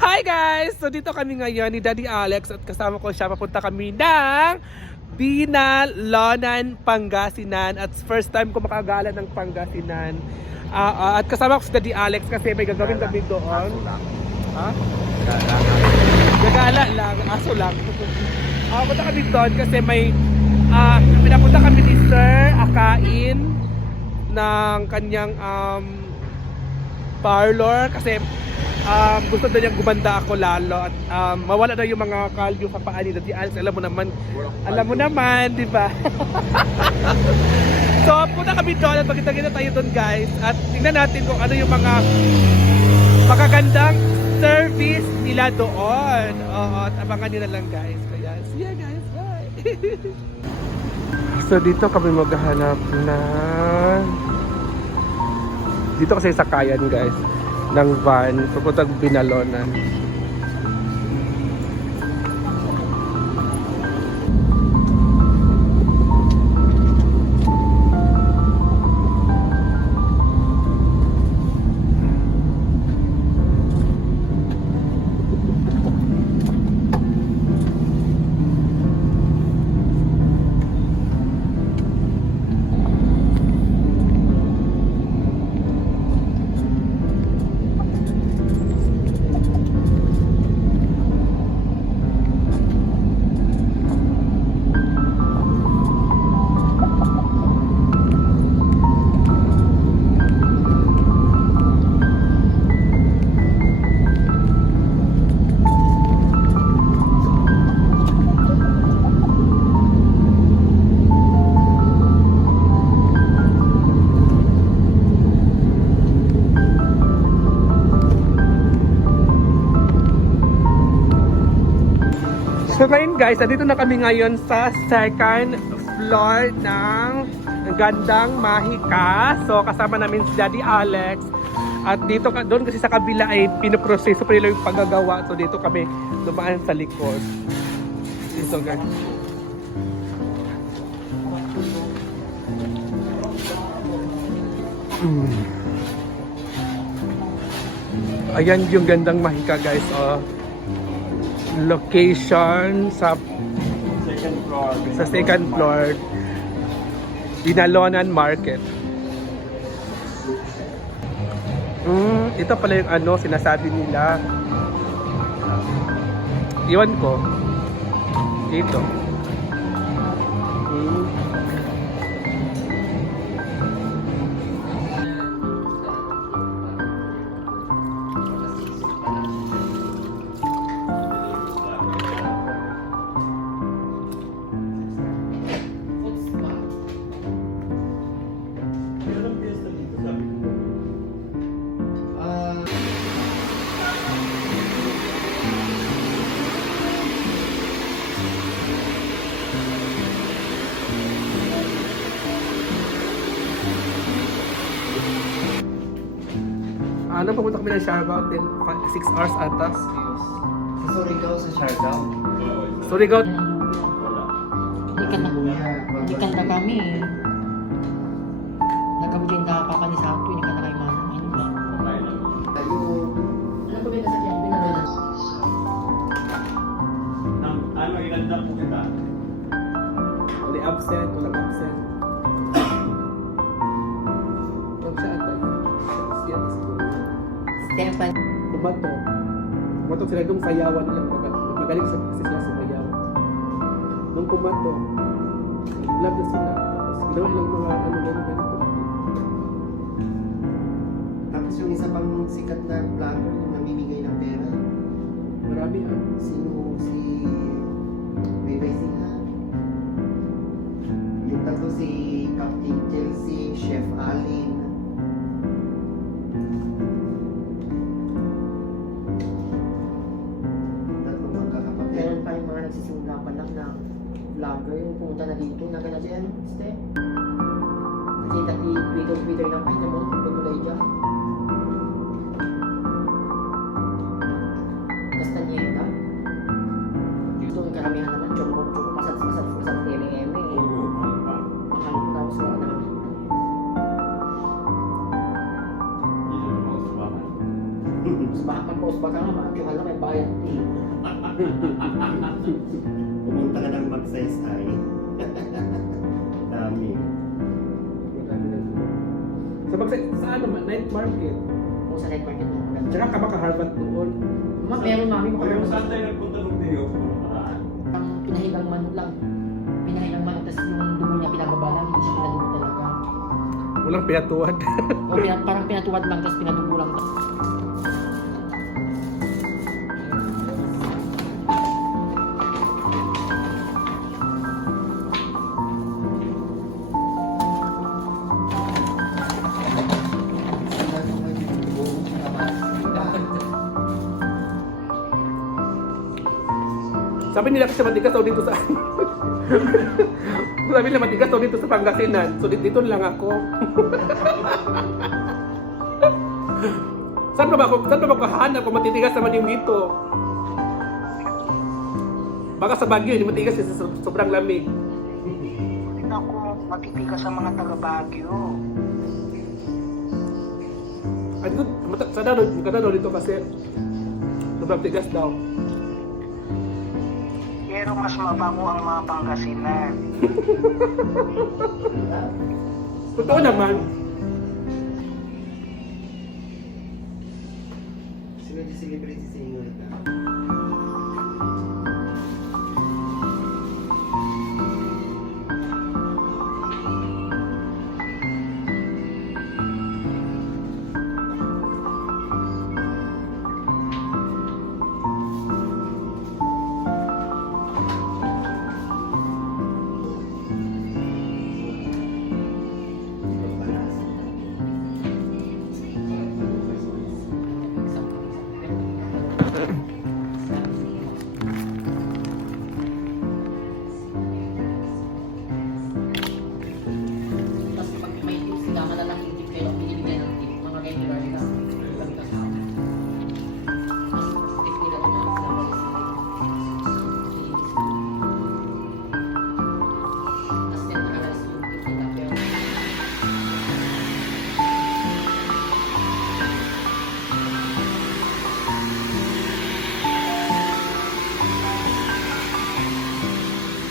Hi guys! So dito kami ngayon ni Daddy Alex at kasama ko siya. Papunta kami ng Binalonan, Pangasinan. At first time ko makagala ng Pangasinan. Ah, ah, at kasama ko si Daddy Alex kasi may gagawin kami doon. Ha? Gagala lang, aso lang. Ah, punta kami doon kasi may ah, pinapunta kami ni Sir Akain ng kanyang um, parlor kasi um, gusto daw niyang gumanda ako lalo at um, mawala na yung mga kalyo sa paa ni Daddy Alex. Alam mo naman, alam mo naman, di ba? so, punta kami doon at magkita-kita tayo doon guys at tingnan natin kung ano yung mga magagandang service nila doon. Oo, at abangan nyo na lang guys. Kaya, see ya guys. Bye! so, dito kami maghahanap na dito kasi sa kayan guys ng van papuntang Binalonan. So ngayon guys, nandito na kami ngayon sa second floor ng Gandang Mahika. So kasama namin si Daddy Alex. At dito doon kasi sa kabila ay pinoproseso pa nila yung paggagawa. So dito kami dumaan sa likod. Dito guys. Mm. Ayan yung gandang mahika guys. Oh location sa Second floor. sa second floor Binalonan Market. Mm, ito pala yung ano sinasabi nila. Iwan ko. Dito. Ano papunta kami ng Siargao din 6 hours atas. sa Surigao sa Siargao. Hindi ka na, hindi ka na kami eh. Nagkabulin ka pa ni Santo, hindi ka na kay Mano. Ano ba? Ko ba yung nasakyan? Ano, inanda po kita. Wala absent, walang absent. Stefan. Kumato. Kumato sila nung sayawan nila. Mag- Magaling sa kasi sila sa sayaw. Nung kumato, love na sila. Tapos ginawa nilang mga ano gano'n ganito. tapos yung isa pang sikat na vlogger yung namimigay ng pera. Marami ah. Sino si Bebay Sinha? Yung tatlo si Captain Chelsea, Chef Alin. Nagsisimula pa lang na vlogger yung pumunta na dito. Na dyan, Ste. Nakita di Twitter-Twitter ng kanya mo, tutulay dyan. Castaneda. Dito ang karamihan naman, chokot-chokot, masat-masat-masat, eme-eme. Mahal ko tapos wala naman. Sa baka pag-post ba ka nga, maakyuhan lang, may bayad eh. Pumunta ka ng magsaysay. Dami. Sa bagsa, sa ano man, night market. Kung sa night market mo. Tsaka ka makaharbat doon. Ma, meron mami mo Pero saan tayo nagpunta ng? Paraan. ang pinahigang manok lang. Pinahigang manok, tapos yung dugo niya pinababa lang, hindi siya pinadugo talaga. Walang pinatuwad. O parang pinatuwad lang, tapos pinadugo lang. Sabi nila kasi matigas daw dito sa Sabi nila matigas daw dito sa Pangasinan. So dito, lang ako. saan pa ba ako, saan pa ba ako hahanap kung matitigas naman yung dito? Baka sa Baguio, hindi matigas kasi sa sobrang lamig. Naku, matitigas sa mga taga Baguio. Ay, dito, yung daw dito kasi sobrang tigas daw. Pero mas mabango ang mga Pangasinan. Totoo naman. Sino di celebrity sa inyo ito?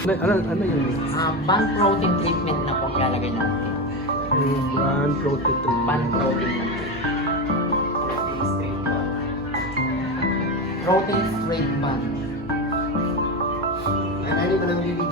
Ano, ano, ano yun? ah, ban protein treatment na po ang lalagay natin. Yung brand protein treatment. Ban protein na. Protein straight ban. Ay, ano ba ng bibigyan